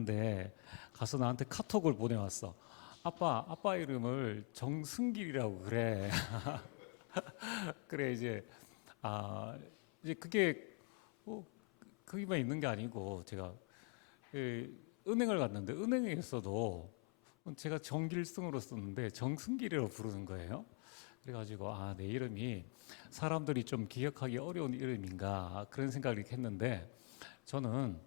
있는데 가서 나한테 카톡을 보내왔어. 아빠 이름을 정승길이라고 그래. 그래 이제 아 이제 그게 뭐 거기만 있는 게 아니고 제가 은행을 갔는데 은행에서도 제가 정길승으로 썼는데 정승길이라고 부르는 거예요. 그래가지고 내 이름이 사람들이 좀 기억하기 어려운 이름인가 그런 생각을 이렇게 했는데 저는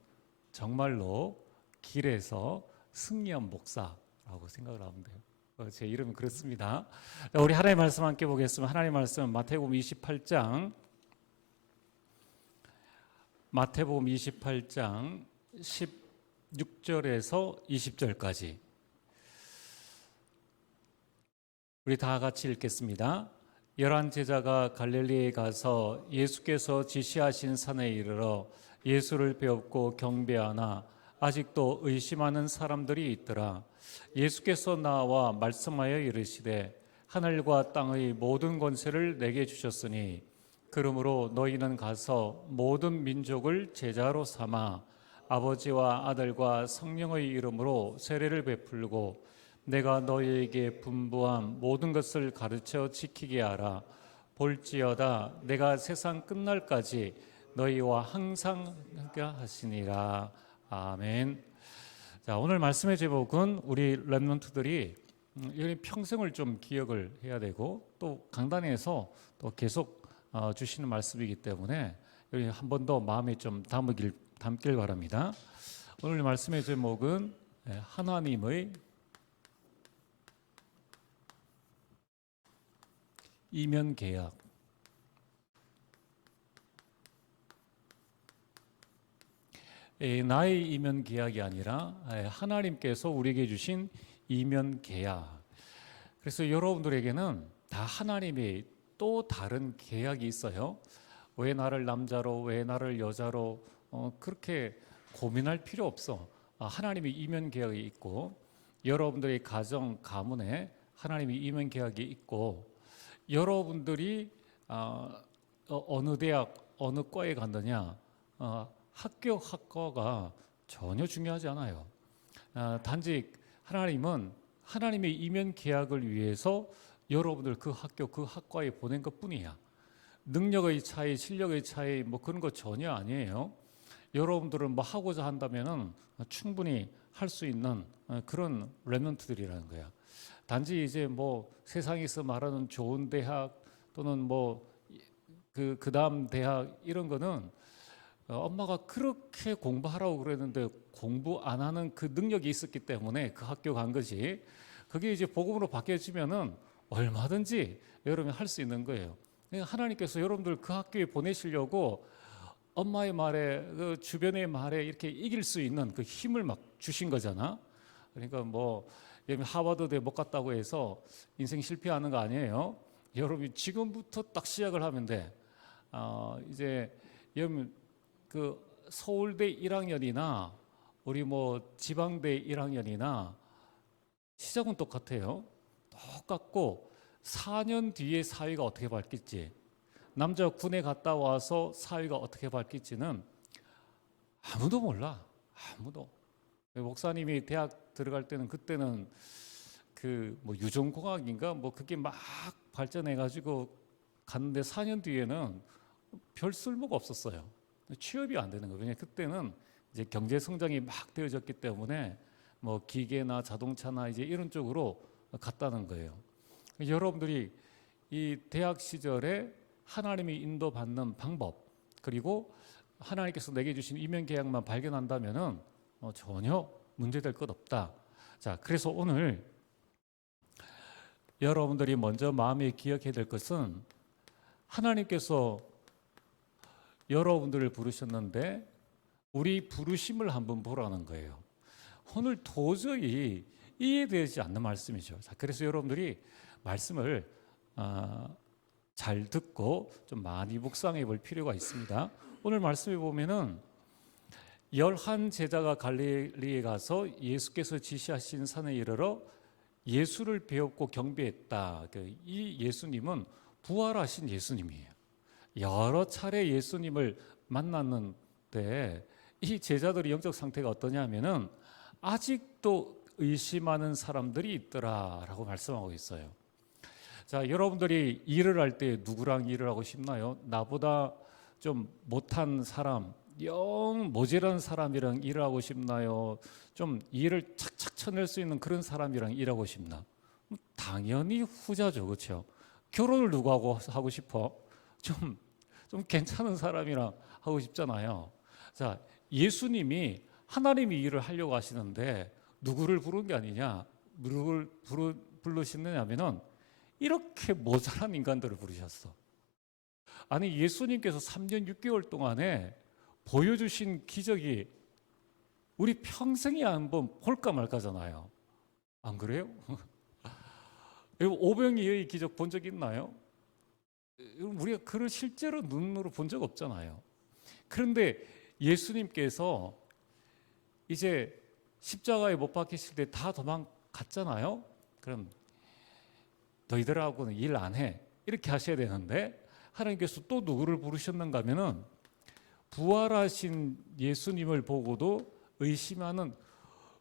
정말로 길에서 승리한 목사라고 생각을 하면 돼요. 제 이름은 그렇습니다. 자, 우리 하나님의 말씀 함께 보겠습니다. 하나님의 말씀 마태복음 28장 16절에서 20절까지 우리 다 같이 읽겠습니다. 11 제자가 갈릴리에 가서 예수께서 지시하신 산에 이르러 예수를 배웠고 경배하나 아직도 의심하는 사람들이 있더라. 예수께서 나와 말씀하여 이르시되 하늘과 땅의 모든 권세를 내게 주셨으니 그러므로 너희는 가서 모든 민족을 제자로 삼아 아버지와 아들과 성령의 이름으로 세례를 베풀고 내가 너희에게 분부한 모든 것을 가르쳐 지키게 하라. 볼지어다 내가 세상 끝날까지 너희와 항상 함께 하시니라. 아멘. 자, 오늘 말씀의 제목은 우리 렘넌트들이 평생을 좀 기억을 해야 되고 또 강단에서 또 계속 주시는 말씀이기 때문에 한 번 더 마음에 좀 담길 바랍니다. 오늘 말씀의 제목은 하나님의 이면 계약. 나의 이면 계약이 아니라 하나님께서 우리에게 주신 이면 계약. 그래서 여러분들에게는 다 하나님이 또 다른 계약이 있어요. 왜 나를 남자로, 왜 나를 여자로 그렇게 고민할 필요 없어. 하나님이 이면 계약이 있고 여러분들의 가정, 가문에 하나님이 이면 계약이 있고 여러분들이 어느 대학, 어느 과에 간다냐 학과가 전혀 중요하지 않아요. 단지 하나님은 하나님의 이면 계약을 위해서 여러분들 그 학교, 그 학과에 보낸 것뿐이야. 능력의 차이, 실력의 차이 뭐 그런 거 전혀 아니에요. 여러분들은 뭐 하고자 한다면은 충분히 할 수 있는 그런 렘넌트들이라는 거야. 단지 이제 뭐 세상에서 말하는 좋은 대학 또는 뭐 그 다음 대학 이런 거는 엄마가 그렇게 공부하라고 그랬는데 공부 안 하는 그 능력이 있었기 때문에 그 학교 간 거지. 그게 이제 복음으로 바뀌어지면은 얼마든지 여러분이 할 수 있는 거예요. 하나님께서 여러분들 그 학교에 보내시려고 엄마의 말에 그 주변의 말에 이렇게 이길 수 있는 그 힘을 막 주신 거잖아. 그러니까 뭐 하버드대 못 갔다고 해서 인생 실패하는 거 아니에요. 여러분이 지금부터 딱 시작을 하면 돼. 이제 여러분 그 서울대 1학년이나 우리 뭐 지방대 1학년이나 시작은 똑같아요. 똑같고 4년 뒤에 사회가 어떻게 바뀔지, 남자 군에 갔다 와서 사회가 어떻게 바뀔지는 아무도 몰라. 아무도. 목사님이 대학 들어갈 때는 그때는 그 뭐 유전공학인가 뭐 그게 막 발전해 가지고 갔는데 4년 뒤에는 별 쓸모가 없었어요. 취업이 안 되는 거예요. 왜냐하면 그때는 이제 경제 성장이 막 되어졌기 때문에 뭐 기계나 자동차나 이제 이런 쪽으로 갔다는 거예요. 여러분들이 이 대학 시절에 하나님이 인도받는 방법 그리고 하나님께서 내게 주신 이면 계약만 발견한다면은 전혀 문제될 것 없다. 자, 그래서 오늘 여러분들이 먼저 마음에 기억해야 될 것은 하나님께서 여러분들을 부르셨는데 우리 부르심을 한번 보라는 거예요. 오늘 도저히 이해되지 않는 말씀이죠. 자, 그래서 여러분들이 말씀을 잘 듣고 좀 많이 묵상해 볼 필요가 있습니다. 오늘 말씀에 보면은 11 제자가 갈릴리에 가서 예수께서 지시하신 산에 이르러 예수를 배웠고 경배했다. 이 예수님은 부활하신 예수님이에요. 여러 차례 예수님을 만났는데 이 제자들의 영적 상태가 어떠냐면은 아직도 의심하는 사람들이 있더라라고 말씀하고 있어요. 자, 여러분들이 일을 할 때 누구랑 일을 하고 싶나요? 나보다 좀 못한 사람, 영 모자란 사람이랑 일을 하고 싶나요? 좀 일을 착착 쳐낼 수 있는 그런 사람이랑 일하고 싶나? 당연히 후자죠, 그렇죠? 결혼을 누구하고 하고 싶어? 좀 괜찮은 사람이랑 하고 싶잖아요. 자, 예수님이 하나님이 일을 하려고 하시는데 누구를 부른 게 아니냐? 누구를 부르시느냐면은 이렇게 모자란 인간들을 부르셨어. 아니, 예수님께서 3년 6개월 동안에 보여주신 기적이 우리 평생에 한번 볼까 말까잖아요. 안 그래요? 오병이의 기적 본 적 있나요? 우리가 그걸 실제로 눈으로 본 적 없잖아요. 그런데 예수님께서 이제 십자가에 못 박히실 때 다 도망갔잖아요. 그럼 너희들하고는 일 안 해. 이렇게 하셔야 되는데 하나님께서 또 누구를 부르셨는가 하면은 부활하신 예수님을 보고도 의심하는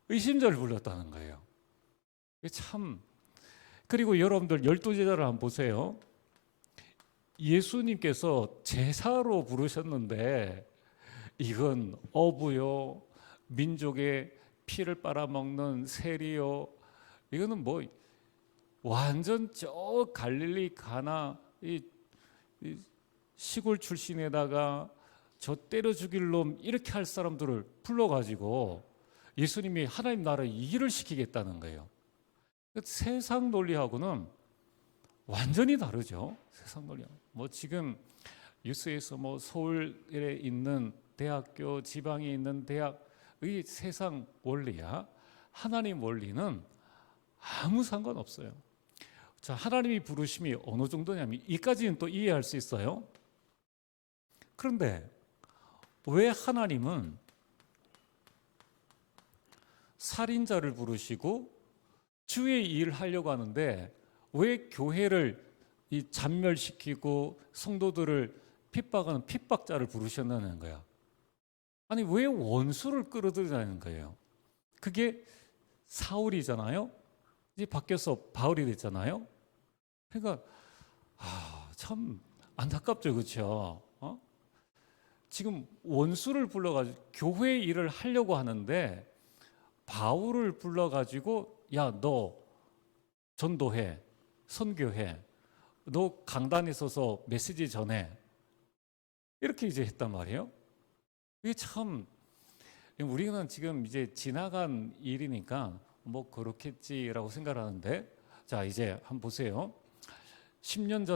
의심자를 불렀다는 거예요. 참. 그리고 여러분들 12제자를 한번 보세요. 예수님께서 제사로 부르셨는데 이건 어부요, 민족의 피를 빨아먹는 세리요, 이거는 뭐 완전 저 갈릴리 가나 이 시골 출신에다가 저 때려 죽일 놈 이렇게 할 사람들을 불러가지고 예수님이 하나님 나라에 일을 시키겠다는 거예요. 세상 논리하고는 완전히 다르죠. 세상 논리. 뭐 지금 뉴스에서 뭐 서울에 있는 대학교, 지방에 있는 대학의 세상 원리야 하나님 원리는 아무 상관없어요. 자, 하나님이 부르심이 어느 정도냐면 이까지는 또 이해할 수 있어요. 그런데 왜 하나님은 살인자를 부르시고 주의 일을 하려고 하는데 왜 교회를 잔멸시키고 성도들을 핍박하는 핍박자를 부르셨다는 거야? 아니, 왜 원수를 끌어들이냐는 거예요. 그게 사울이잖아요. 이제 바뀌어서 바울이 됐잖아요. 그러니까 참 안타깝죠, 그렇죠? 지금 원수를 불러가지고 교회 일을 하려고 하는데 바울을 불러가지고 야, 너 전도해, 선교해, 너 강단에 서서 메시지 전해, 이렇게 이제 했단 말이에요. 이게 참 우리는 지금 이제 지나간 일이니까 뭐 그렇겠지라고 생각하는데, 자, 이제 한번 보세요. 10년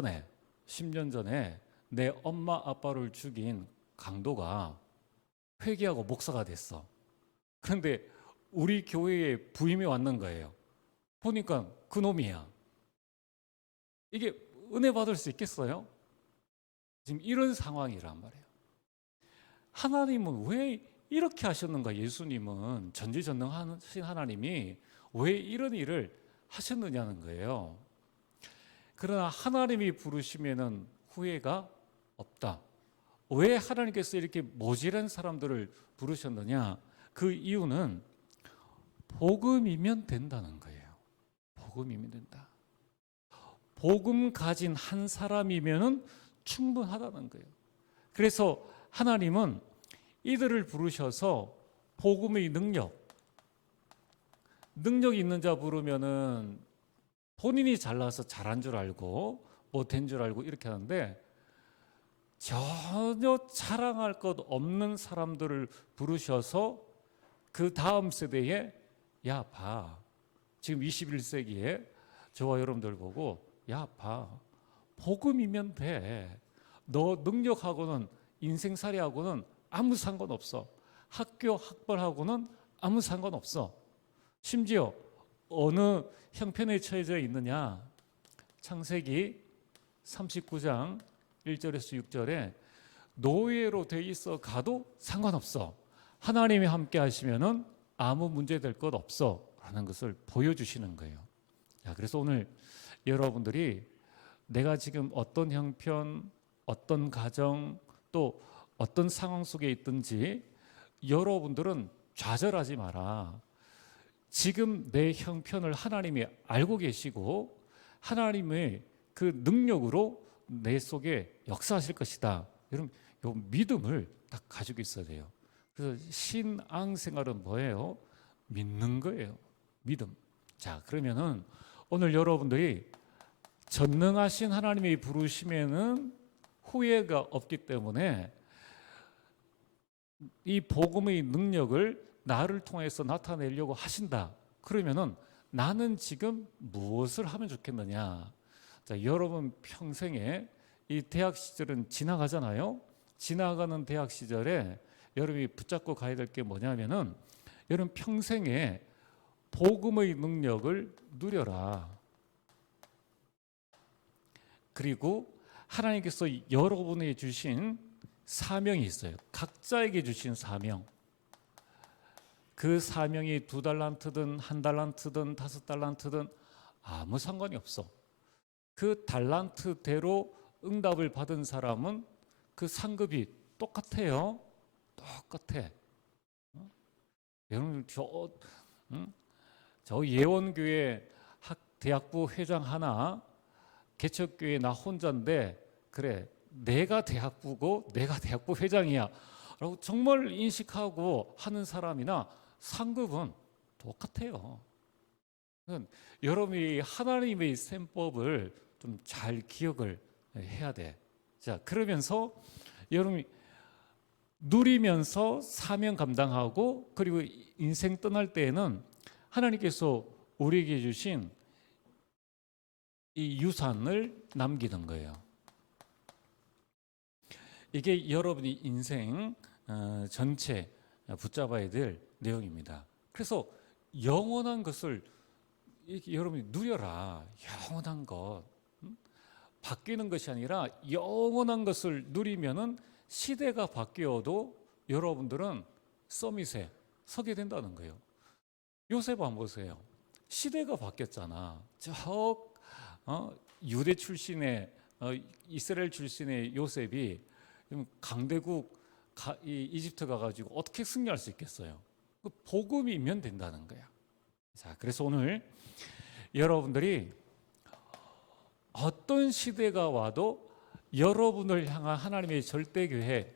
전에 내 엄마 아빠를 죽인 강도가 회개하고 목사가 됐어. 그런데 우리 교회에 부임이 왔는 거예요. 보니까 그 놈이야. 이게 은혜 받을 수 있겠어요? 지금 이런 상황이란 말이에요. 하나님은 왜 이렇게 하셨는가? 예수님은 전지전능하신 하나님이 왜 이런 일을 하셨느냐는 거예요. 그러나 하나님이 부르시면은 후회가 없다. 왜 하나님께서 이렇게 모질한 사람들을 부르셨느냐? 그 이유는 복음이면 된다는 거예요. 복음이면 된다. 복음 가진 한 사람이면은 충분하다는 거예요. 그래서 하나님은 이들을 부르셔서 복음의 능력 있는 자 부르면은 본인이 잘나서 잘한 줄 알고 뭐 된 줄 알고 이렇게 하는데 전혀 자랑할 것 없는 사람들을 부르셔서 그 다음 세대에 야, 봐. 지금 21세기에 저와 여러분들 보고 야, 봐. 복음이면 돼. 너 능력하고는 인생살이하고는 아무 상관없어. 학교 학벌하고는 아무 상관없어. 심지어 어느 형편에 처해져 있느냐? 창세기 39장 1절에서 6절에 노예로 돼 있어 가도 상관없어. 하나님이 함께 하시면은 아무 문제 될 것 없어 라는 것을 보여주시는 거예요. 자, 그래서 오늘 여러분들이 내가 지금 어떤 형편, 어떤 가정, 또 어떤 상황 속에 있든지 여러분들은 좌절하지 마라. 지금 내 형편을 하나님이 알고 계시고 하나님의 그 능력으로 내 속에 역사하실 것이다. 여러분, 이 믿음을 딱 가지고 있어야 돼요. 그래서 신앙생활은 뭐예요? 믿는 거예요. 믿음. 자, 그러면은 오늘 여러분들이 전능하신 하나님의 부르심에는 후회가 없기 때문에 이 복음의 능력을 나를 통해서 나타내려고 하신다. 그러면은 나는 지금 무엇을 하면 좋겠느냐? 자, 여러분 평생에 이 대학 시절은 지나가잖아요. 지나가는 대학 시절에 여러분이 붙잡고 가야 될 게 뭐냐면은 여러분 평생에 복음의 능력을 누려라. 그리고 하나님께서 여러분에게 주신 사명이 있어요. 각자에게 주신 사명. 그 사명이 2달란트든 1달란트든 5달란트든 아무 상관이 없어. 그 달란트대로 응답을 받은 사람은 그 상급이 똑같아요. 똑같아. 여러분 저 예원교회 대학부 회장 하나, 개척교회 나 혼자인데 그래 내가 대학부고 내가 대학부 회장이야 라고 정말 인식하고 하는 사람이나 상급은 똑같아요. 여러분이 하나님의 셈법을 좀 잘 기억을 해야 돼. 자, 그러면서 여러분이 누리면서 사명 감당하고 그리고 인생 떠날 때에는 하나님께서 우리에게 주신 이 유산을 남기는 거예요. 이게 여러분이 인생 전체 붙잡아야 될 내용입니다. 그래서 영원한 것을 여러분이 누려라. 영원한 것. 바뀌는 것이 아니라 영원한 것을 누리면은 시대가 바뀌어도 여러분들은 서밋에 서게 된다는 거예요. 요셉 한번 보세요. 시대가 바뀌었잖아. 유대 출신의 이스라엘 출신의 요셉이 강대국 이집트 가가지고 어떻게 승리할 수 있겠어요? 복음이 있면 된다는 거야. 자, 그래서 오늘 여러분들이 어떤 시대가 와도 여러분을 향한 하나님의 절대 계획,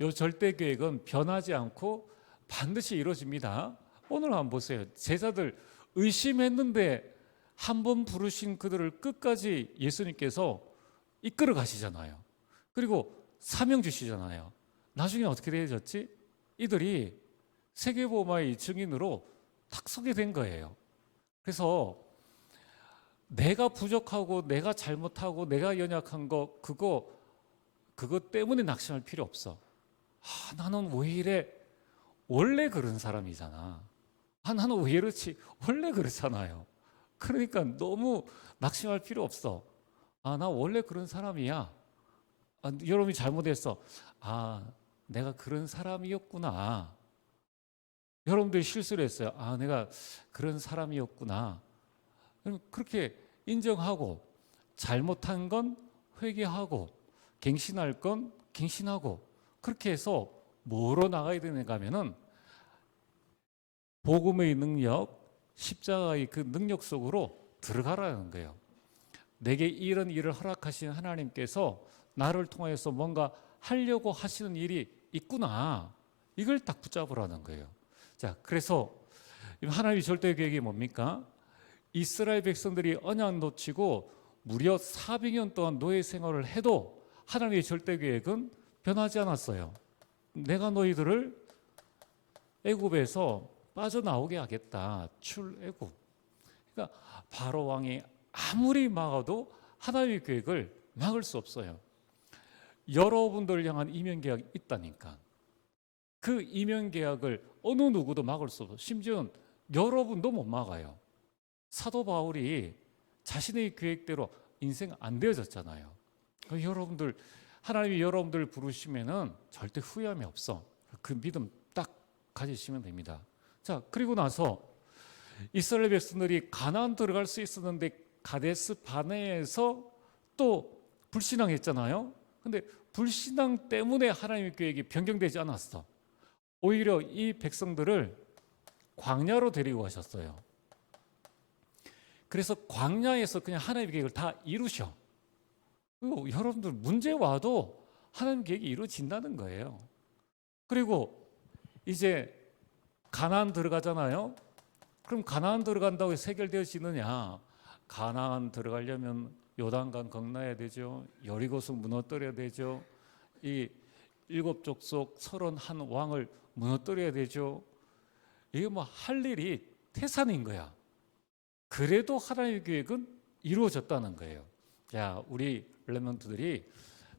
이 절대 계획은 변하지 않고 반드시 이루어집니다. 오늘 한번 보세요. 제자들 의심했는데 한 번 부르신 그들을 끝까지 예수님께서 이끌어 가시잖아요. 그리고 사명 주시잖아요. 나중에 어떻게 되어졌지? 이들이 세계복음화의 증인으로 딱 서게 된 거예요. 그래서 내가 부족하고 내가 잘못하고 내가 연약한 거 그거 때문에 낙심할 필요 없어. 나는 왜 이래? 원래 그런 사람이잖아. 나는 왜 이렇지? 원래 그렇잖아요. 그러니까 너무 낙심할 필요 없어. 나 원래 그런 사람이야. 여러분이 잘못했어. 내가 그런 사람이었구나. 여러분들이 실수를 했어요. 내가 그런 사람이었구나. 그렇게 인정하고 잘못한 건 회개하고 갱신할 건 갱신하고 그렇게 해서 뭐로 나가야 되는가 하면은 복음의 능력, 십자가의 그 능력 속으로 들어가라는 거예요. 내게 이런 일을 허락하신 하나님께서 나를 통해서 뭔가 하려고 하시는 일이 있구나. 이걸 딱 붙잡으라는 거예요. 자, 그래서 하나님의 절대 계획이 뭡니까? 이스라엘 백성들이 언약 놓치고 무려 400년 동안 노예 생활을 해도 하나님의 절대 계획은 변하지 않았어요. 내가 너희들을 애굽에서 빠져나오게 하겠다. 출애굽. 그러니까 바로 왕이 아무리 막아도 하나님의 계획을 막을 수 없어요. 여러분들을 향한 이면 계약이 있다니까. 그 이면 계약을 어느 누구도 막을 수 없어. 심지어는 여러분도 못 막아요. 사도 바울이 자신의 계획대로 인생 안 되어졌잖아요. 여러분들 하나님이 여러분들 부르시면은 절대 후회함이 없어. 그 믿음 딱 가지시면 됩니다. 자, 그리고 나서 이스라엘 백성들이 가나안 들어갈 수 있었는데 가데스 바네에서 또 불신앙했잖아요. 근데 불신앙 때문에 하나님의 계획이 변경되지 않았어. 오히려 이 백성들을 광야로 데리고 가셨어요. 그래서 광야에서 그냥 하나님의 계획을 다 이루셔. 그리고 여러분들 문제 와도 하나님 계획이 이루어진다는 거예요. 그리고 이제 가나안 들어가잖아요. 그럼 가나안 들어간다고 해서 해결되어지느냐? 가나안 들어가려면 요단강 건너야 되죠. 여리고성 무너뜨려야 되죠. 이 일곱 족속 31왕을 무너뜨려야 되죠. 이게 뭐 할 일이 태산인 거야. 그래도 하나님의 계획은 이루어졌다는 거예요. 야, 우리 렘넌트들이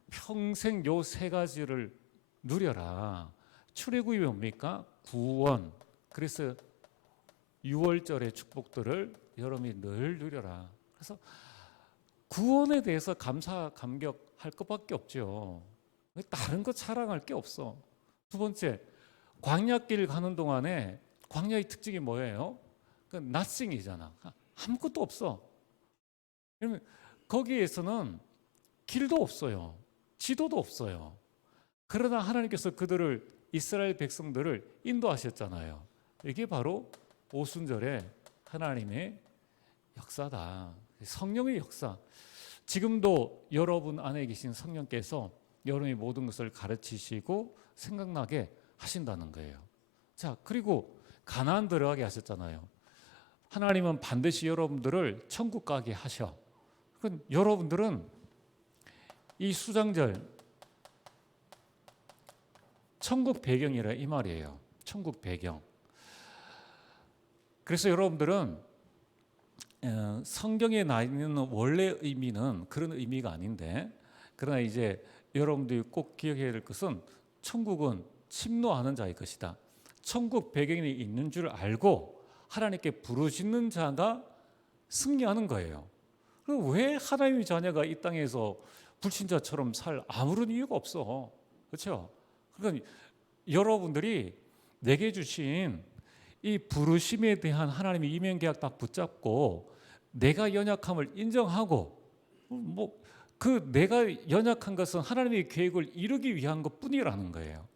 평생 요 세 가지를 누려라. 출애굽이 뭡니까? 구원. 그래서 6월절의 축복들을 여러분이 늘 누려라. 그래서 구원에 대해서 감사, 감격할 것밖에 없죠. 다른 거 자랑할 게 없어. 두 번째, 광야길 가는 동안에 광야의 특징이 뭐예요? 그 nothing이잖아. 아무것도 없어. 그러면 거기에서는 길도 없어요. 지도도 없어요. 그러나 하나님께서 그들을 이스라엘 백성들을 인도하셨잖아요. 이게 바로 오순절의 하나님의 역사다. 성령의 역사. 지금도 여러분 안에 계신 성령께서 여러분의 모든 것을 가르치시고 생각나게 하신다는 거예요. 자, 그리고 가나안 들어가게 하셨잖아요. 하나님은 반드시 여러분들을 천국 가게 하셔. 그럼 여러분들은 이 수장절 천국 배경이라 이 말이에요. 천국 배경. 그래서 여러분들은 성경에 나 있는 원래 의미는 그런 의미가 아닌데, 그러나 이제 여러분들이 꼭 기억해야 될 것은 천국은 침노하는 자의 것이다. 천국 배경이 있는 줄 알고 하나님께 부르짖는 자가 승리하는 거예요. 그럼 왜 하나님의 자녀가 이 땅에서 불신자처럼 살 아무런 이유가 없어. 그렇죠? 그러니까 여러분들이 내게 주신 이 부르심에 대한 하나님의 이면 계약 딱 붙잡고 내가 연약함을 인정하고 뭐 그 내가 연약한 것은 하나님의 계획을 이루기 위한 것뿐이라는 거예요.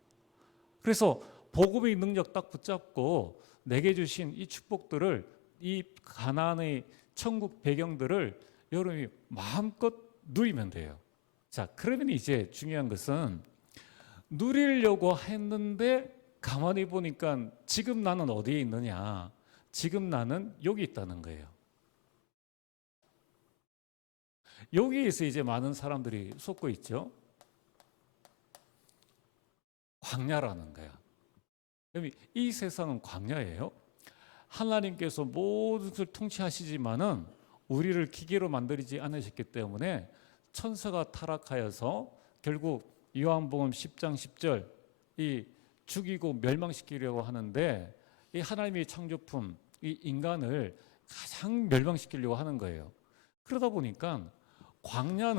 그래서 복음의 능력 딱 붙잡고 내게 주신 이 축복들을, 이 가나안의 천국 배경들을 여러분이 마음껏 누리면 돼요. 자, 그러면 이제 중요한 것은 누리려고 했는데 가만히 보니까 지금 나는 어디에 있느냐? 지금 나는 여기 있다는 거예요. 여기에서 이제 많은 사람들이 속고 있죠. 광야라는 거야. 이 세상은 광야예요. 하나님께서 모든 것을 통치하시지만은 우리를 기계로 만들지 않으셨기 때문에 천사가 타락하여서 결국 요한복음 10장 10절 이 죽이고 멸망시키려고 하는데 이 하나님의 창조품 이 인간을 가장 멸망시키려고 하는 거예요. 그러다 보니까 광야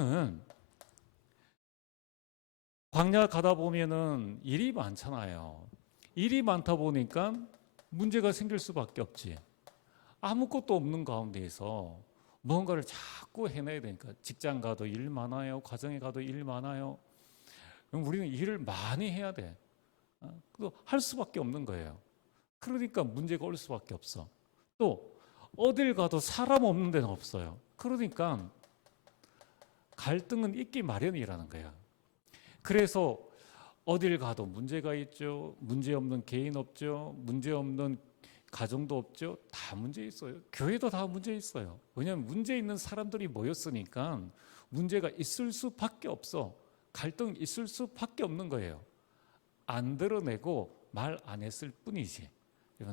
가다 보면은 일이 많잖아요. 일이 많다 보니까 문제가 생길 수밖에 없지. 아무것도 없는 가운데에서 뭔가를 자꾸 해내야 되니까 직장 가도 일 많아요. 가정에 가도 일 많아요. 그럼 우리는 일을 많이 해야 돼. 또 할 수밖에 없는 거예요. 그러니까 문제가 올 수밖에 없어. 또 어딜 가도 사람 없는 데는 없어요. 그러니까 갈등은 있기 마련이라는 거야. 그래서 어딜 가도 문제가 있죠. 문제 없는 개인 없죠. 문제 없는 가정도 없죠. 다 문제 있어요. 교회도 다 문제 있어요. 왜냐하면 문제 있는 사람들이 모였으니까 문제가 있을 수밖에 없어. 갈등 있을 수밖에 없는 거예요. 안 드러내고 말 안 했을 뿐이지.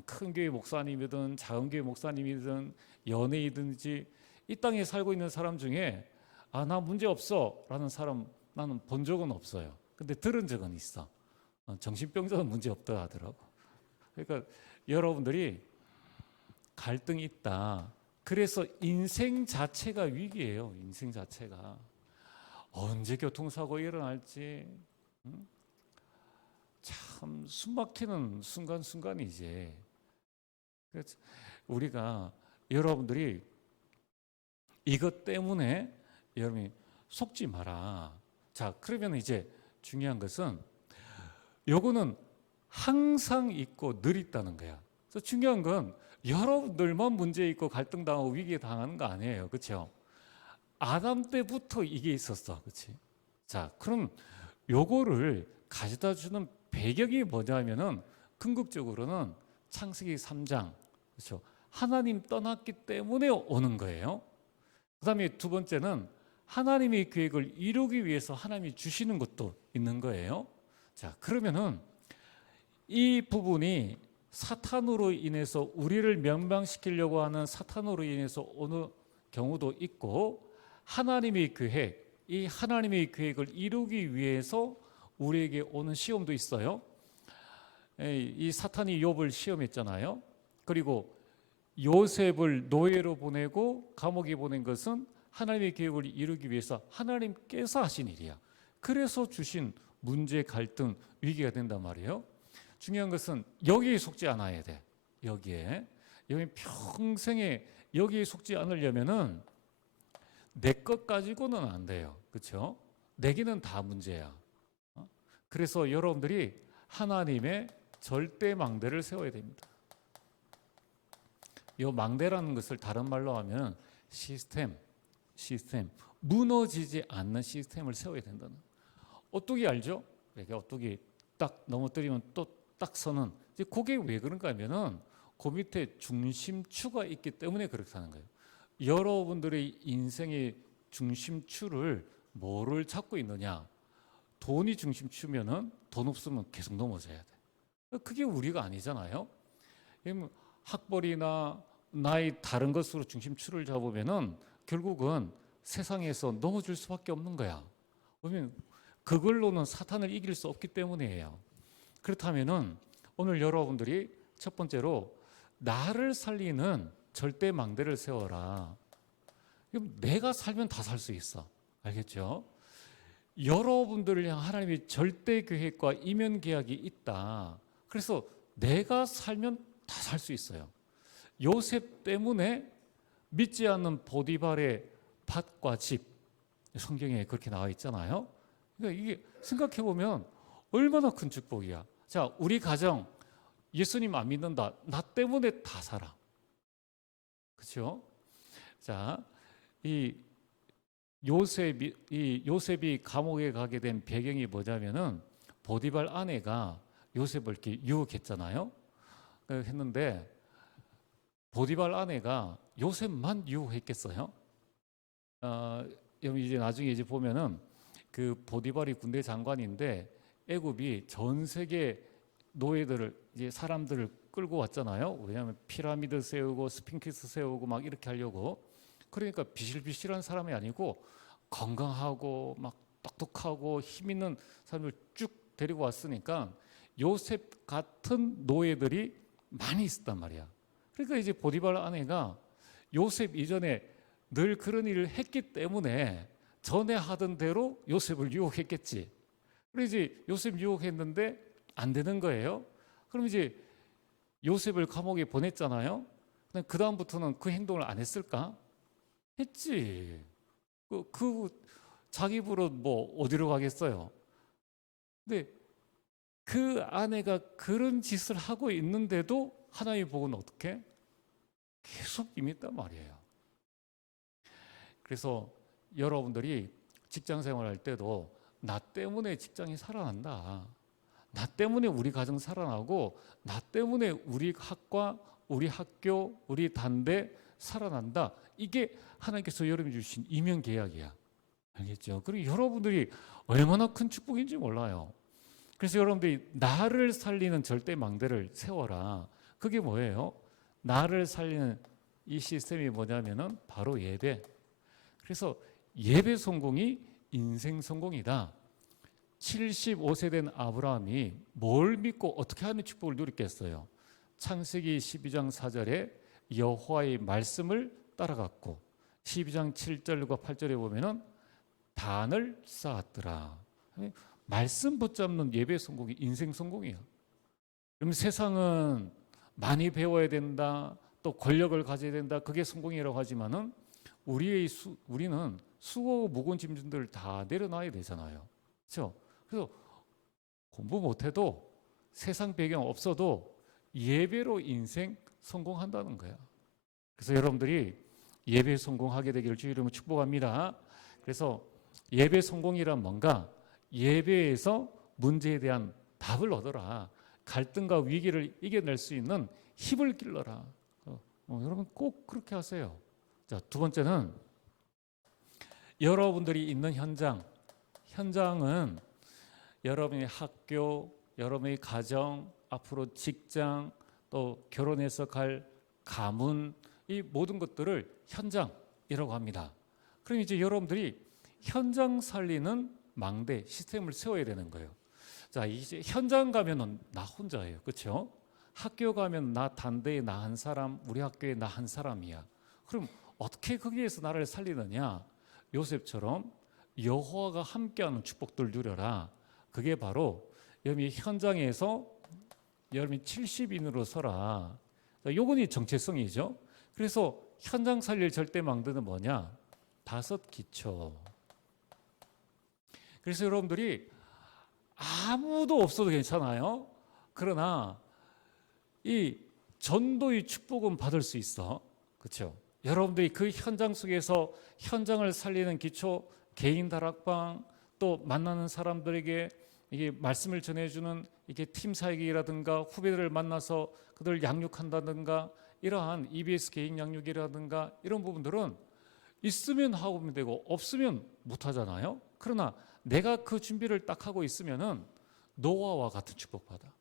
큰 교회 목사님이든 작은 교회 목사님이든 연예이든지 이 땅에 살고 있는 사람 중에 나 문제 없어 라는 사람 나는 본 적은 없어요. 근데 들은 적은 있어. 정신병자는 문제 없다 하더라고. 그러니까 여러분들이 갈등이 있다. 그래서 인생 자체가 위기예요. 인생 자체가. 언제 교통사고 일어날지 참 숨막히는 순간순간이지. 그래서 우리가 여러분들이 이것 때문에 여러분이 속지 마라. 자, 그러면 이제 중요한 것은 요거는 항상 있고 늘 있다는 거야. 그래서 중요한 건 여러분들만 문제 있고 갈등 당하고 위기에 당하는 거 아니에요. 그렇죠? 아담 때부터 이게 있었어. 그렇지? 자, 그럼 요거를 가져다 주는 배경이 뭐냐면은 궁극적으로는 창세기 3장. 그렇죠? 하나님 떠났기 때문에 오는 거예요. 그다음에 두 번째는 하나님의 계획을 이루기 위해서 하나님이 주시는 것도 있는 거예요. 자, 그러면은 이 부분이 사탄으로 인해서 우리를 멸망시키려고 하는 사탄으로 인해서 어느 경우도 있고, 하나님의 계획, 이 하나님의 계획을 이루기 위해서 우리에게 오는 시험도 있어요. 이 사탄이 욥을 시험했잖아요. 그리고 요셉을 노예로 보내고 감옥에 보낸 것은 하나님의 계획을 이루기 위해서 하나님께서 하신 일이야. 그래서 주신 문제, 갈등, 위기가 된단 말이에요. 중요한 것은 여기에 속지 않아야 돼. 여기 평생에 여기에 속지 않으려면은 내 것 가지고는 안 돼요. 그렇죠? 내기는 다 문제야. 그래서 여러분들이 하나님의 절대 망대를 세워야 됩니다. 이 망대라는 것을 다른 말로 하면 시스템, 무너지지 않는 시스템을 세워야 된다는. 오뚜기 알죠? 이렇게 오뚜기 딱 넘어뜨리면 또 딱 서는. 그게 왜 그런가 하면은 그 밑에 중심추가 있기 때문에 그렇다는 거예요. 여러분들의 인생의 중심추를 뭐를 찾고 있느냐? 돈이 중심추면은 돈 없으면 계속 넘어져야 돼. 그게 우리가 아니잖아요. 학벌이나 나이 다른 것으로 중심추를 잡으면은 결국은 세상에서 넘어질 수밖에 없는 거야. 그러면 그걸로는 사탄을 이길 수 없기 때문이에요. 그렇다면은 오늘 여러분들이 첫 번째로 나를 살리는 절대 망대를 세워라. 내가 살면 다 살 수 있어. 알겠죠? 여러분들을 향한 하나님의 절대 계획과 이면 계약이 있다. 그래서 내가 살면 다 살 수 있어요. 요셉 때문에 믿지 않는 보디발의 밭과 집, 성경에 그렇게 나와 있잖아요. 그러니까 이게 생각해 보면 얼마나 큰 축복이야. 자, 우리 가정 예수님 안 믿는다. 나 때문에 다 살아. 그렇죠? 자, 이 요셉이 감옥에 가게 된 배경이 뭐냐면은 보디발 아내가 요셉을 이렇게 유혹했잖아요. 했는데 보디발 아내가 요셉만 유혹했겠어요? 이제 나중에 이제 보면은 그 보디발이 군대 장관인데 애굽이 전 세계 노예들을 이제 사람들을 끌고 왔잖아요. 왜냐하면 피라미드 세우고 스핑크스 세우고 막 이렇게 하려고. 그러니까 비실비실한 사람이 아니고 건강하고 막 똑똑하고 힘 있는 사람을 쭉 데리고 왔으니까 요셉 같은 노예들이 많이 있었단 말이야. 그러니까 이제 보디발 아내가 요셉 이전에 늘 그런 일을 했기 때문에 전에 하던 대로 요셉을 유혹했겠지. 그래서 이제 요셉 유혹했는데 안 되는 거예요. 그럼 이제 요셉을 감옥에 보냈잖아요. 그 다음부터는 그 행동을 안 했을까? 했지. 자기 부로 뭐 어디로 가겠어요? 근데 그 아내가 그런 짓을 하고 있는데도 하나님의 복은 어떻게? 계속 임했단 말이에요. 그래서 여러분들이 직장 생활할 때도 나 때문에 직장이 살아난다. 나 때문에 우리 가정 살아나고 나 때문에 우리 학과, 우리 학교, 우리 단대 살아난다. 이게 하나님께서 여러분이 주신 이면 계약이야. 알겠죠? 그리고 여러분들이 얼마나 큰 축복인지 몰라요. 그래서 여러분들이 나를 살리는 절대 망대를 세워라. 그게 뭐예요? 나를 살리는 이 시스템이 뭐냐면은 바로 예배. 그래서 예배 성공이 인생 성공이다. 75세 된 아브라함이 뭘 믿고 어떻게 하는 축복을 누렸겠어요? 창세기 12장 4절에 여호와의 말씀을 따라갔고 12장 7절과 8절에 보면은 단을 쌓았더라. 말씀 붙잡는 예배 성공이 인생 성공이야. 그럼 세상은 많이 배워야 된다, 또 권력을 가져야 된다, 그게 성공이라고 하지만은 우리는 수고 무거운 짐들을 다 내려놔야 되잖아요. 그렇죠? 그래서 공부 못해도 세상 배경 없어도 예배로 인생 성공한다는 거야. 그래서 여러분들이 예배 성공하게 되기를 주의 이름으로 축복합니다. 그래서 예배 성공이란 뭔가? 예배에서 문제에 대한 답을 얻어라. 갈등과 위기를 이겨낼 수 있는 힘을 길러라. 여러분 꼭 그렇게 하세요. 자, 두 번째는 여러분들이 있는 현장은 여러분의 학교, 여러분의 가정, 앞으로 직장, 또 결혼해서 갈 가문, 이 모든 것들을 현장이라고 합니다. 그럼 이제 여러분들이 현장 살리는 망대 시스템을 세워야 되는 거예요. 자, 이제 현장 가면은 나 혼자예요. 그렇죠? 학교 가면 나 단대에 나 한 사람, 우리 학교에 나 한 사람이야. 그럼 어떻게 거기에서 나를 살리느냐? 요셉처럼 여호와가 함께하는 축복들 누려라. 그게 바로 여러분이 현장에서 여러분이 70인으로 서라. 요건이 정체성이죠. 그래서 현장 살릴 절대망대는 뭐냐? 5기초. 그래서 여러분들이 아무도 없어도 괜찮아요. 그러나 이 전도의 축복은 받을 수 있어. 그렇죠? 여러분들이 그 현장 속에서 현장을 살리는 기초, 개인 다락방, 또 만나는 사람들에게 이게 말씀을 전해주는 이게 팀 사역이라든가 후배들을 만나서 그들을 양육한다든가 이러한 EBS 개인 양육이라든가 이런 부분들은 있으면 하면 되고 없으면 못 하잖아요. 그러나 내가 그 준비를 딱 하고 있으면은 노아와 같은 축복받아.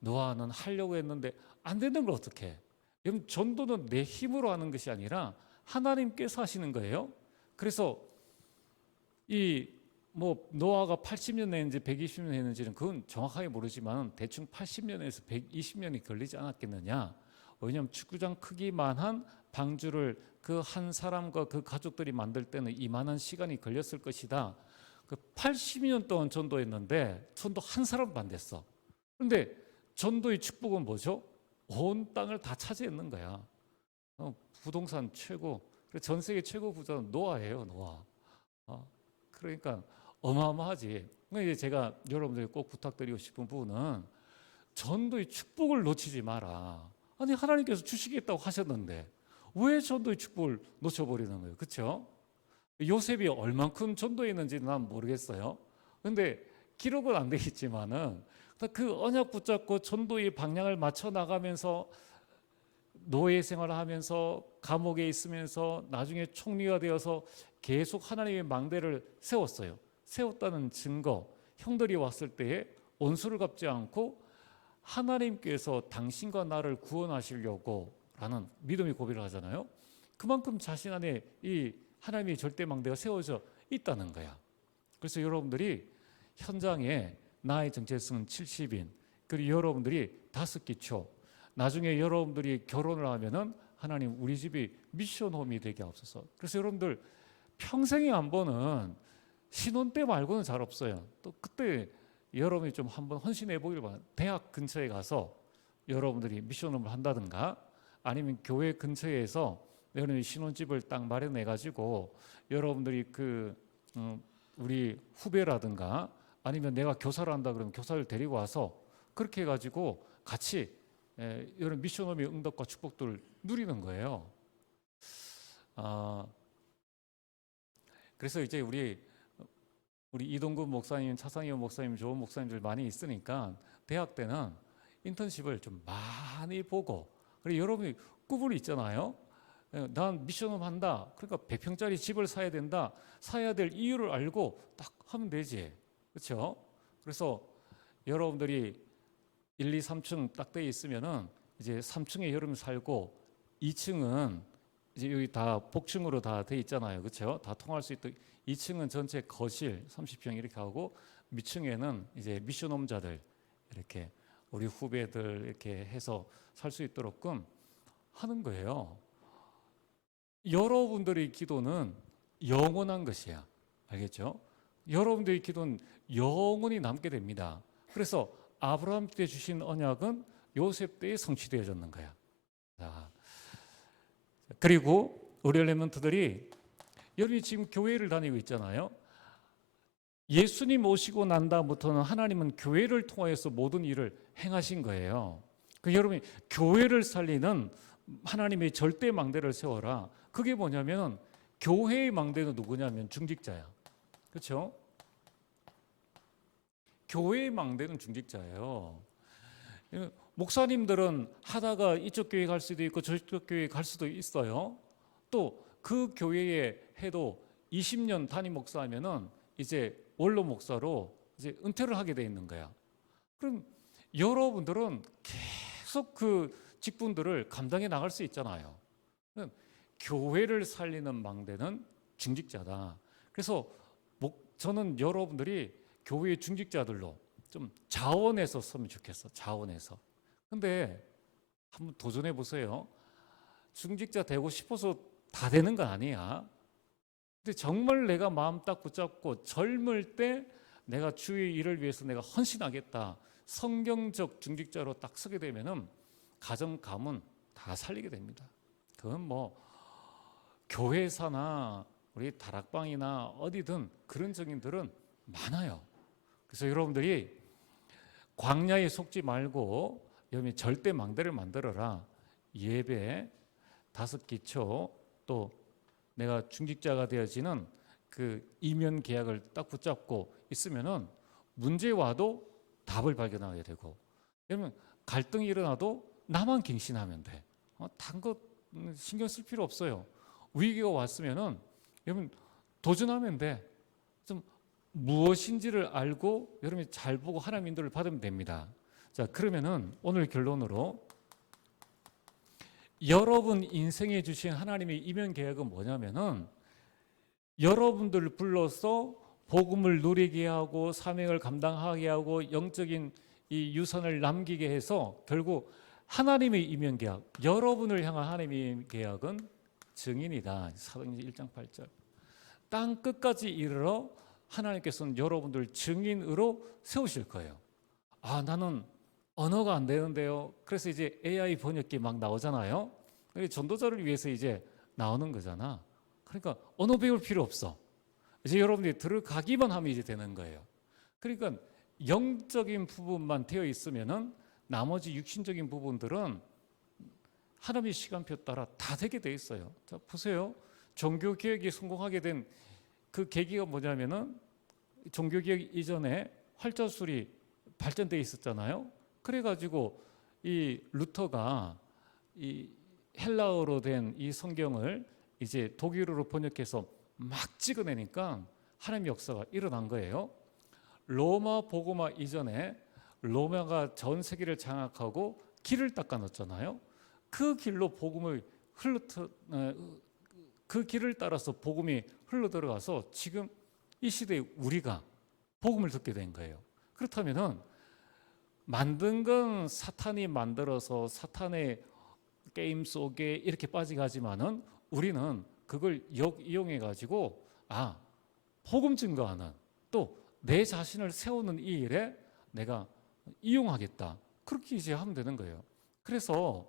노아는 하려고 했는데 안 되는 걸 어떻게? 여러분 전도는 내 힘으로 하는 것이 아니라 하나님께서 하시는 거예요. 그래서 이 뭐 노아가 80년 했는지 120년 했는지는 그건 정확하게 모르지만 대충 80년에서 120년이 걸리지 않았겠느냐. 왜냐하면 축구장 크기만한 방주를 그 한 사람과 그 가족들이 만들 때는 이만한 시간이 걸렸을 것이다. 그 80년 동안 전도했는데 전도 한 사람도 안 됐어. 그런데 전도의 축복은 뭐죠? 온 땅을 다 차지했는 거야. 부동산 최고, 전 세계 최고 부자는 노아예요, 노아. 그러니까 어마어마하지. 이제 제가 여러분들이 꼭 부탁드리고 싶은 부분은 전도의 축복을 놓치지 마라. 아니 하나님께서 주시겠다고 하셨는데 왜 전도의 축복을 놓쳐버리는 거예요? 그렇죠? 요셉이 얼만큼 전도했는지는 난 모르겠어요. 근데 기록은 안 되겠지만은 그 언약 붙잡고 전도의 방향을 맞춰 나가면서 노예 생활을 하면서 감옥에 있으면서 나중에 총리가 되어서 계속 하나님의 망대를 세웠어요. 세웠다는 증거, 형들이 왔을 때에 원수를 갚지 않고 하나님께서 당신과 나를 구원하시려고 라는 믿음의 고백을 하잖아요. 그만큼 자신 안에 이 하나님의 절대망대가 세워져 있다는 거야. 그래서 여러분들이 현장에 나의 정체성은 70인, 그리고 여러분들이 5기초, 나중에 여러분들이 결혼을 하면은 하나님 우리 집이 미션홈이 되게 하옵소서. 그래서 여러분들 평생에 한 번은 신혼 때 말고는 잘 없어요. 또 그때 여러분이 좀 한번 헌신해 보길 바랍니다. 대학 근처에 가서 여러분들이 미션홈을 한다든가 아니면 교회 근처에서 여러분이 신혼집을 딱 마련해 가지고 여러분들이 우리 후배라든가 아니면 내가 교사를 한다 그러면 교사를 데리고 와서 그렇게 해가지고 같이 이런 미션홈의 응답과 축복들을 누리는 거예요. 그래서 이제 우리 이동근 목사님, 차상현 목사님, 좋은 목사님들 많이 있으니까 대학 때는 인턴십을 좀 많이 보고, 그리고 여러분이 꿈을 있잖아요. 난 미션홈 한다. 그러니까 100평짜리 집을 사야 된다. 사야 될 이유를 알고 딱 하면 되지. 그렇죠? 그래서 여러분들이 1, 2, 3층 딱 돼 있으면은 이제 3층에 여러분 살고 2층은 이제 여기 다 복층으로 다 돼 있잖아요. 그렇죠? 다 통할 수 있도록 2층은 전체 거실 30평 이렇게 하고 밑층에는 이제 미션홈자들 이렇게 우리 후배들 이렇게 해서 살 수 있도록끔 하는 거예요. 여러분들의 기도는 영원한 것이야. 알겠죠? 여러분들의 기도는 영원히 남게 됩니다. 그래서 아브라함 때 주신 언약은 요셉 때에 성취되어졌는 거야. 자, 그리고 우리 엘리먼트들이 여러분이 지금 교회를 다니고 있잖아요. 예수님 오시고 난 다음부터는 하나님은 교회를 통하여서 모든 일을 행하신 거예요. 여러분이 교회를 살리는 하나님의 절대 망대를 세워라. 그게 뭐냐면 교회의 망대는 누구냐면 중직자야. 그렇죠? 교회의 망대는 중직자예요. 목사님들은 하다가 이쪽 교회 갈 수도 있고 저쪽 교회 갈 수도 있어요. 또 그 교회에 해도 20년 담임 목사하면은 이제 원로 목사로 이제 은퇴를 하게 돼 있는 거야. 그럼 여러분들은 계속 그 직분들을 감당해 나갈 수 있잖아요. 교회를 살리는 망대는 중직자다. 그래서 저는 여러분들이 교회의 중직자들로 좀 자원해서 쓰면 좋겠어. 자원해서. 근데 한번 도전해 보세요. 중직자 되고 싶어서 다 되는 건 아니야. 근데 정말 내가 마음 딱 붙잡고 젊을 때 내가 주의 일을 위해서 내가 헌신하겠다. 성경적 중직자로 딱 서게 되면은 가정 가문 다 살리게 됩니다. 그건 뭐 교회사나 우리 다락방이나 어디든 그런 증인들은 많아요. 그래서 여러분들이 광야에 속지 말고 여러분이 절대 망대를 만들어라. 예배, 5기초, 또 내가 중직자가 되어지는 그 이면 계약을 딱 붙잡고 있으면은 문제 와도 답을 발견하게 되고, 여러분 갈등이 일어나도 나만 갱신하면 돼. 다른 거 신경 쓸 필요 없어요. 위기가 왔으면은 여러분 도전하면 돼. 좀 무엇인지를 알고 여러분이 잘 보고 하나님 인도를 받으면 됩니다. 자, 그러면은 오늘 결론으로 여러분 인생에 주신 하나님의 이면 계획은 뭐냐면은 여러분들을 불러서 복음을 누리게 하고 사명을 감당하게 하고 영적인 이 유산을 남기게 해서 결국 하나님의 이면 계약, 여러분을 향한 하나님의 계약은 증인이다. 사도행전 1장 8절. 땅 끝까지 이르러 하나님께서는 여러분들 증인으로 세우실 거예요. 아, 나는 언어가 안 되는데요. 그래서 이제 AI 번역기 막 나오잖아요. 전도자를 위해서 이제 나오는 거잖아. 그러니까 언어 배울 필요 없어. 이제 여러분들이 들어가기만 하면 이제 되는 거예요. 그러니까 영적인 부분만 되어 있으면은 나머지 육신적인 부분들은 하나님의 시간표 따라 다 되게 돼 있어요. 자, 보세요. 종교 개혁이 성공하게 된 그 계기가 뭐냐면은 종교 개혁 이전에 활자술이 발전돼 있었잖아요. 그래가지고 이 루터가 이 헬라어로 된 이 성경을 이제 독일어로 번역해서 막 찍어내니까 하나님의 역사가 일어난 거예요. 로마 복음화 이전에 로마가 전 세계를 장악하고 길을 닦아 놓았잖아요. 그 길로 복음을 그 길을 따라서 복음이 흘러 들어가서 지금 이 시대에 우리가 복음을 듣게 된 거예요. 그렇다면은 만든 건 사탄이 만들어서 사탄의 게임 속에 이렇게 빠져가지만은 우리는 그걸 이용해 가지고 복음 증거하는 또 내 자신을 세우는 이 일에 내가 이용하겠다. 그렇게 이제 하면 되는 거예요. 그래서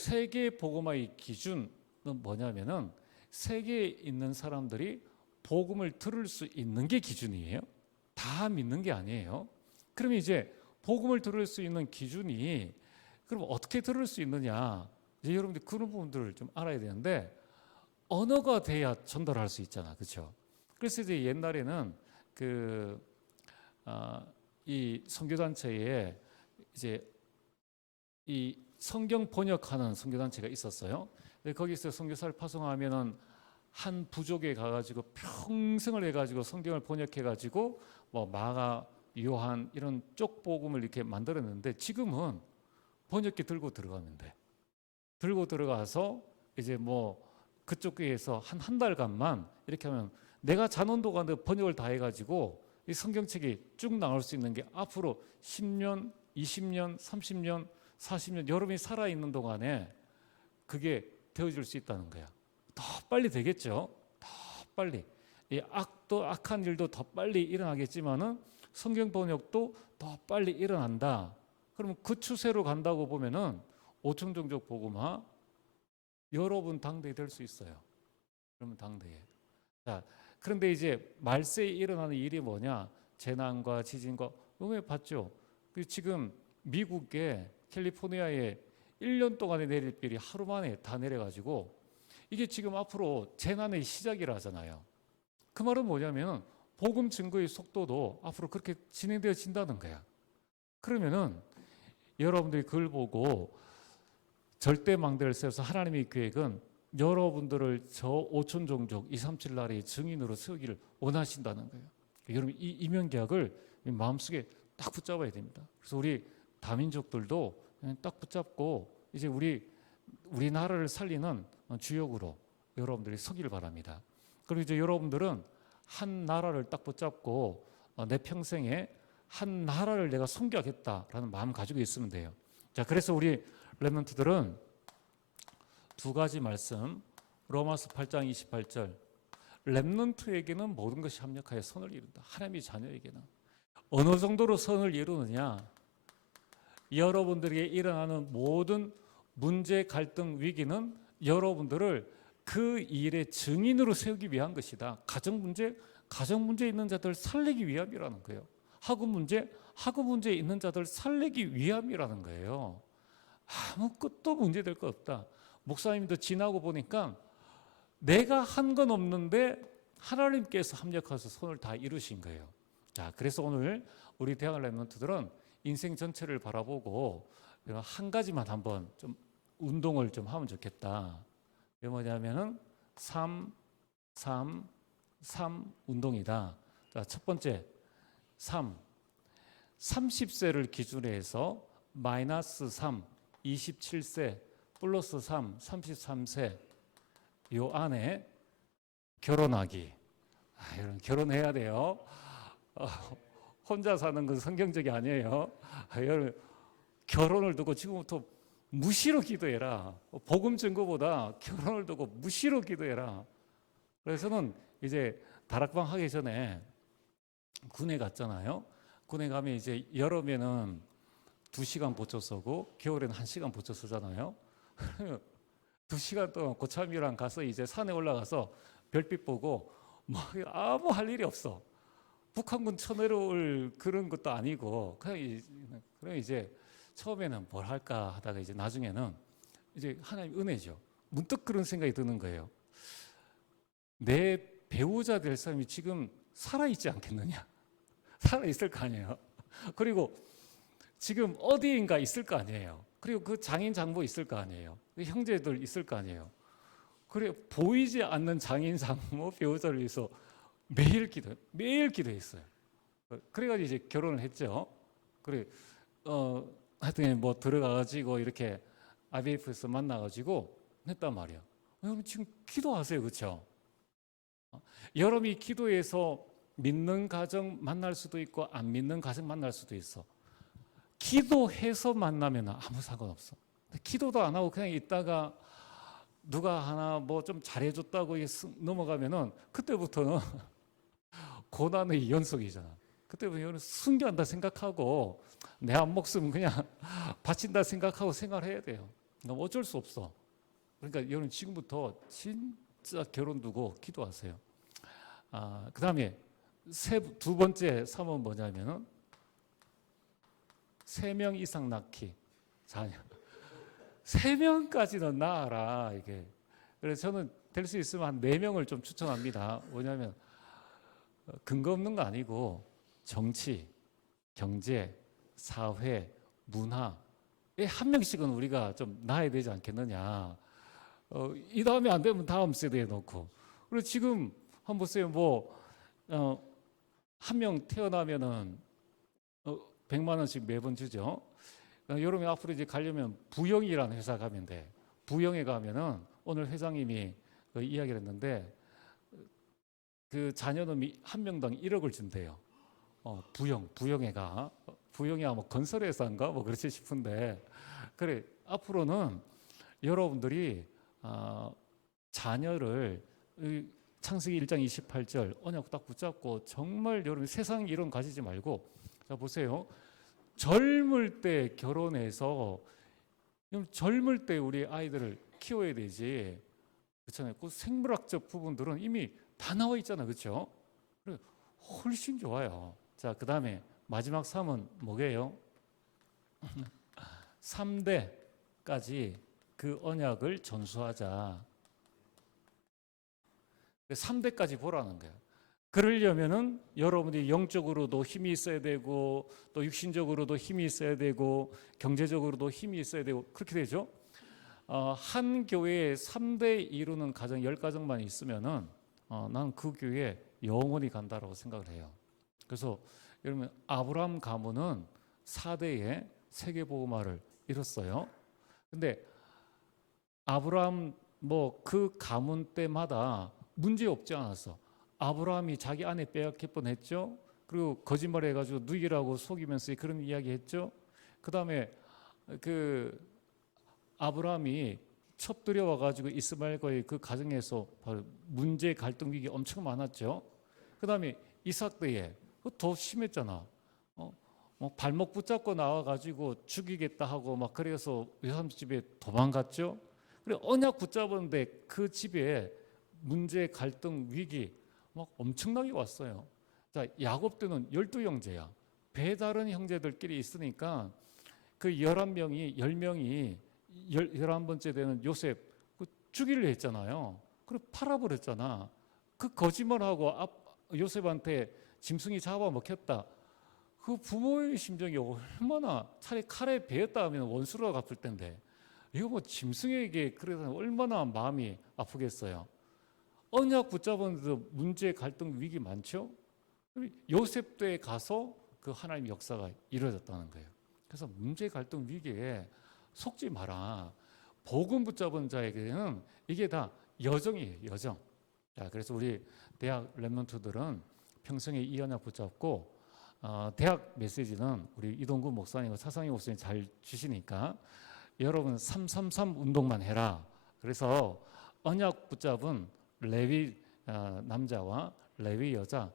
세계 복음화의 기준은 뭐냐면은 세계에 있는 사람들이 복음을 들을 수 있는 게 기준이에요. 다 믿는 게 아니에요. 그러면 이제 복음을 들을 수 있는 기준이 그럼 어떻게 들을 수 있느냐? 이제 여러분들 그런 부분들을 좀 알아야 되는데 언어가 돼야 전달할 수 있잖아, 그렇죠? 그래서 이제 옛날에는 이 선교단체에 이제 이 성경 번역하는 선교단체가 있었어요. 거기서 선교사를 파송하면은 한 부족에 가가지고 평생을 해가지고 성경을 번역해가지고 뭐 마가, 요한 이런 쪽 복음을 이렇게 만들었는데 지금은 번역기 들고 들어가면 돼. 들고 들어가서 이제 뭐 그쪽 교회에서 한 달간만 이렇게 하면 내가 잔원도가 번역을 다 해가지고 이 성경책이 쭉 나올 수 있는 게 앞으로 10년, 20년, 30년, 40년 여러분이 살아있는 동안에 그게 되어질 수 있다는 거야. 더 빨리 되겠죠. 더 빨리. 이 악한 일도 더 빨리 일어나겠지만은 성경 번역도 더 빨리 일어난다. 그러면 그 추세로 간다고 보면은 오청종족 복음화 여러분 당대에 될 수 있어요. 그러면 당대에. 자, 그런데 이제 말세에 일어나는 일이 뭐냐? 재난과 지진과 너무 봤죠. 지금 미국의 캘리포니아에 1년 동안에 내릴 비를 하루 만에 다 내려가지고 이게 지금 앞으로 재난의 시작이라잖아요. 그 말은 뭐냐면 복음 증거의 속도도 앞으로 그렇게 진행되어진다는 거야. 그러면은 여러분들이 그걸 보고 절대 망대를 세워서 하나님의 계획은 여러분들을 저 오천 종족 237 나라의 증인으로 세우기를 원하신다는 거예요. 여러분 이 이면계약을 마음속에 딱 붙잡아야 됩니다. 그래서 우리 다민족들도 딱 붙잡고 이제 우리나라를 살리는 주역으로 여러분들이 서기를 바랍니다. 그리고 이제 여러분들은 한 나라를 딱 붙잡고 내 평생에 한 나라를 내가 섬겨야겠다라는 마음 가지고 있으면 돼요. 자, 그래서 우리 렘넌트들은 두 가지 말씀, 로마서 8장 28절, 렘넌트에게는 모든 것이 합력하여 선을 이룬다. 하나님의 자녀에게는 어느 정도로 선을 이루느냐? 여러분들에게 일어나는 모든 문제, 갈등, 위기는 여러분들을 그 일의 증인으로 세우기 위한 것이다. 가정 문제 있는 자들 살리기 위함이라는 거예요. 학업 문제 있는 자들 살리기 위함이라는 거예요. 아무 것도 문제될 거 없다. 목사님도 지나고 보니까 내가 한 건 없는데 하나님께서 합력하셔서 손을 다 이루신 거예요. 자, 그래서 오늘 우리 대학 렘넌트들은 인생 전체를 바라보고 한 가지만 한번 좀 운동을 좀 하면 좋겠다. 그게 뭐냐면은 3 운동이다. 자, 첫 번째 30세를 기준으로 해서 마이너스 3, 27세, 플러스 3, 33세 요 안에 결혼하기. 여러분 결혼해야 돼요. 혼자 사는 건 성경적이 아니에요. 여러분 결혼을 두고 지금부터 무시로 기도해라. 복음 증거보다 결혼을 두고 무시로 기도해라. 그래서는 이제 다락방 하기 전에 군에 갔잖아요. 군에 가면 이제 여름에는 2시간 보초 쓰고 겨울에는 1시간 보초 쓰잖아요. 2시간 동안 고참이랑 가서 이제 산에 올라가서 별빛 보고 뭐 아무 할 일이 없어. 북한군 쳐내려올 그런 것도 아니고 그냥 이제 처음에는 뭘 할까 하다가 이제 나중에는 이제 하나님 은혜죠. 문득 그런 생각이 드는 거예요. 내 배우자 될 사람이 지금 살아있지 않겠느냐? 살아있을 거 아니에요. 그리고 지금 어디인가 있을 거 아니에요. 그리고 그 장인 장모 있을 거 아니에요. 형제들 있을 거 아니에요. 그래 보이지 않는 장인 장모 배우자를 위해서 매일 기도했어요. 그래가지고 이제 결혼을 했죠. 그래 하여튼 뭐 들어가가지고 이렇게 IVF에서 만나가지고 했단 말이야. 여러분 지금 기도하세요, 그렇죠? 여러분이 기도해서 믿는 가정 만날 수도 있고 안 믿는 가정 만날 수도 있어. 기도해서 만나면 아무 상관없어. 기도도 안 하고 그냥 있다가 누가 하나 뭐 좀 잘해줬다고 넘어가면은 그때부터는 고난의 연속이잖아. 그때부터 순교한다 생각하고 내 한 목숨 그냥 바친다 생각하고 생활해야 돼요. 어쩔 수 없어. 그러니까 여러분 지금부터 진짜 결혼 두고 기도하세요. 그 다음에 두 번째 삶은 뭐냐면은 3명 이상 낳기. 자녀. 3명까지는 낳아라, 이게. 그래서 저는 될 수 있으면 한 4명을 좀 추천합니다. 왜냐하면 근거 없는 거 아니고 정치, 경제, 사회, 문화에 한 명씩은 우리가 좀 낳아야 되지 않겠느냐. 이 다음에 안 되면 다음 세대에 놓고. 그리고 지금 한번 보세요. 한 명 태어나면은 100만 원씩 매번 주죠. 여러분 앞으로 이제 가려면 부영이라는 회사 가면 돼. 부영에 가면은 오늘 회장님이 이야기를 했는데 그 자녀놈이 한 명당 1억을 준대요. 부영에 가. 부영이 아마 건설회사인가 뭐 그렇지 싶은데 그래 앞으로는 여러분들이 자녀를 창세기 1장 28절 언약 딱 붙잡고 정말 여러분 세상 이론 가지지 말고 자 보세요. 젊을 때 결혼해서 젊을 때 우리 아이들을 키워야 되지 그렇잖아요. 그 생물학적 부분들은 이미 다 나와 있잖아, 그렇죠? 훨씬 좋아요. 자, 그 다음에 마지막 3은 뭐게요? 3대까지 그 언약을 전수하자. 3대까지 보라는 거예요. 그러려면은 여러분이 영적으로도 힘이 있어야 되고 또 육신적으로도 힘이 있어야 되고 경제적으로도 힘이 있어야 되고 그렇게 되죠. 한 교회에 3대 이루는 가정 10가정만 있으면은 난 그 교회에 영원히 간다라고 생각을 해요. 그래서 여러분 아브라함 가문은 4대의 세계복음화를 이뤘어요. 근데 아브라함 뭐 그 가문 때마다 문제 없지 않았어. 아브라함이 자기 아내 빼앗길 뻔했죠. 그리고 거짓말해가지고 누이라고 속이면서 그런 이야기했죠. 그 다음에 그 아브라함이 첩들여 와가지고 이스마엘과의 그 가정에서 바로 문제 갈등 위기 엄청 많았죠. 그 다음에 이삭 때에 더 심했잖아. 발목 붙잡고 나와가지고 죽이겠다 하고 막 그래서 외삼 집에 도망갔죠. 그래 언약 붙잡았는데 그 집에 문제 갈등 위기 막 엄청나게 왔어요. 자, 야곱 때는 12형제야. 배다른 형제들끼리 있으니까 그 11명이 10명이 11번째 되는 요셉 죽이려 했잖아요. 그리고 팔아버렸잖아. 그 거짓말하고 요셉한테 짐승이 잡아먹혔다. 그 부모의 심정이 얼마나 차라리 칼에 베었다 하면 원수로 갚을 텐데 이거 뭐 짐승에게 그래서 얼마나 마음이 아프겠어요. 언약 붙잡았는데도 문제 갈등 위기 많죠. 요셉 때에 가서 그 하나님 역사가 이루어졌다는 거예요. 그래서 문제 갈등 위기에 속지 마라. 복음 붙잡은 자에게는 이게 다 여정이에요, 여정. 자, 그래서 우리 대학 랩런트들은 평생에 이 언약 붙잡고 대학 메시지는 우리 이동구 목사님과 차상희 목사님 잘 주시니까 여러분 333 운동만 해라. 그래서 언약 붙잡은 레위 남자와 레위 여자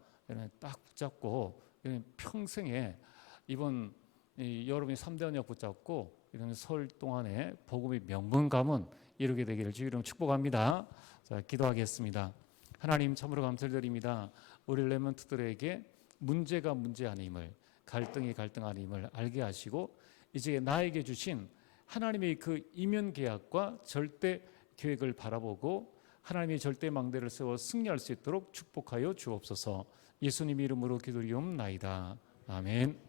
딱 붙잡고 평생에 이번 여러분이 3대 언약 붙잡고 이런 설 동안에 복음의 명분 가문 이루게 되기를 주의 이름 축복합니다. 자, 기도하겠습니다. 하나님 참으로 감사드립니다. 우리 렘넌트들에게 문제가 문제 아님을 갈등이 갈등 아님을 알게 하시고 이제 나에게 주신 하나님의 그 이면 계약과 절대 계획을 바라보고 하나님의 절대 망대를 세워 승리할 수 있도록 축복하여 주옵소서. 예수님 이름으로 기도리옵나이다. 아멘.